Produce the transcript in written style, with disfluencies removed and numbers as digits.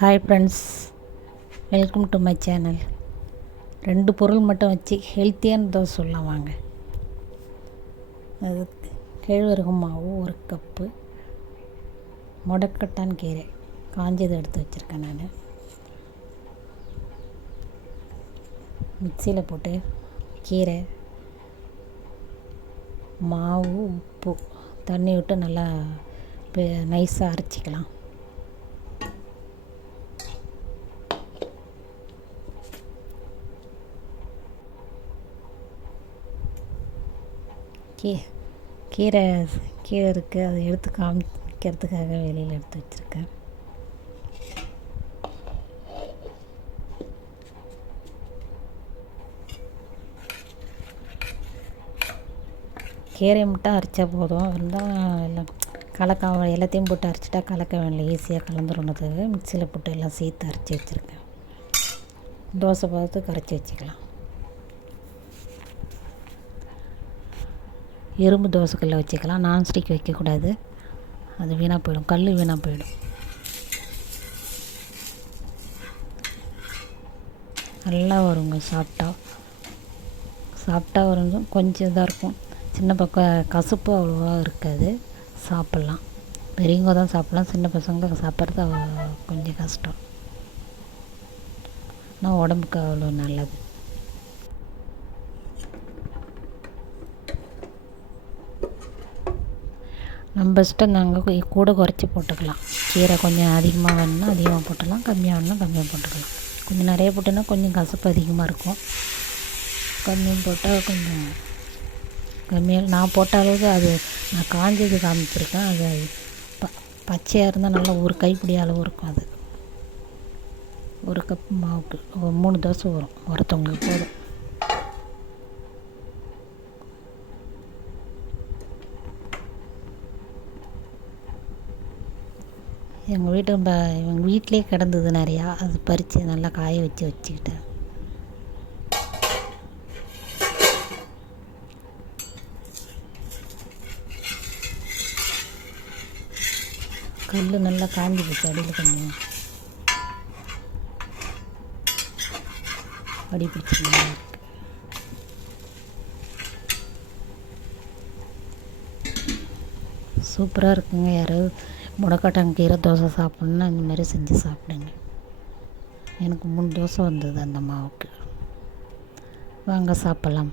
Hi friends, welcome to my channel. 2 பொருள் மட்டும் வச்சு ஹெல்த்தியான தோசை சொல்லலாம் வாங்க. அது கேழ்வரகு மாவு 1 கப்பு, முடக்கட்டான் கீரை காஞ்சதை எடுத்து வச்சுருக்கேன். நான் மிக்சியில் போட்டு கீரை, மாவு, உப்பு, தண்ணி விட்டு நல்லா நைஸாக அரைச்சிக்கலாம். கீரை இருக்குது, அதை எடுத்து காமிக்கிறதுக்காக வெளியில் எடுத்து வச்சுருக்கேன். கீரை மட்டும் அரைச்சா போதும், இருந்தால் எல்லாம் கலக்க எல்லாத்தையும் போட்டு அரைச்சிட்டா கலக்க வேண்டிய ஈஸியாக கலந்துருன்னதுக்கு மிக்சியில் போட்டு எல்லாம் சேர்த்து அரைச்சி வச்சுருக்கேன். தோசை பார்த்து கரைச்சி வச்சுக்கலாம். இரும்பு தோசைக்கல்ல வச்சுக்கலாம், நான்ஸ்டிக் வைக்கக்கூடாது, அது வீணாக போயிடும், கல் வீணாக போயிடும். நல்லா வருங்க, சாப்பிட்டா வரும். கொஞ்சம் இதாக இருக்கும், சின்ன பக்கம் கசப்பு அவ்வளோவா இருக்காது, சாப்பிட்லாம். பெரியவங்க தான் சாப்பிட்லாம், சின்ன பசங்க சாப்பிட்றது கொஞ்சம் கஷ்டம். ஆனால் உடம்புக்கு அவ்வளோ நல்லது. நம்ம இஷ்டம், நாங்கள் கூட குறைச்சி போட்டுக்கலாம். கீரை கொஞ்சம் அதிகமாக வேணும்னா அதிகமாக போட்டுக்கலாம், கம்மியாக வேணும்னா கம்மியாக போட்டுக்கலாம். கொஞ்சம் நிறைய போட்டோன்னா கொஞ்சம் கசப்பு அதிகமாக இருக்கும், கம்மியாக போட்டால் கொஞ்சம் கம்மியாக. நான் போட்ட அளவுக்கு அது நான் காஞ்சது காமிச்சிருக்கேன். அது பச்சையாக இருந்தால் நல்லா ஒரு கைப்பிடி அளவு இருக்கும். அது 1 கப் மாவுக்கு 3 தோசை வரும், ஒருத்தவங்களுக்கு போதும். எங்கள் வீட்டிலே கிடந்தது நிறையா, அது பறித்து நல்லா காய வச்சுக்கிட்டேன். கல் நல்லா காஞ்சி போச்சு, அடியில் கொஞ்சம் அடி பிடிச்சி. சூப்பராக இருக்குங்க. யாராவது முடக்கட்டான் கீரை தோசை சாப்பிட்ணுன்னா இந்த மாதிரி செஞ்சு சாப்பிடுங்க. எனக்கு 3 தோசை வந்தது அந்த மாவுக்கு. வாங்க சாப்பிட்லாம்.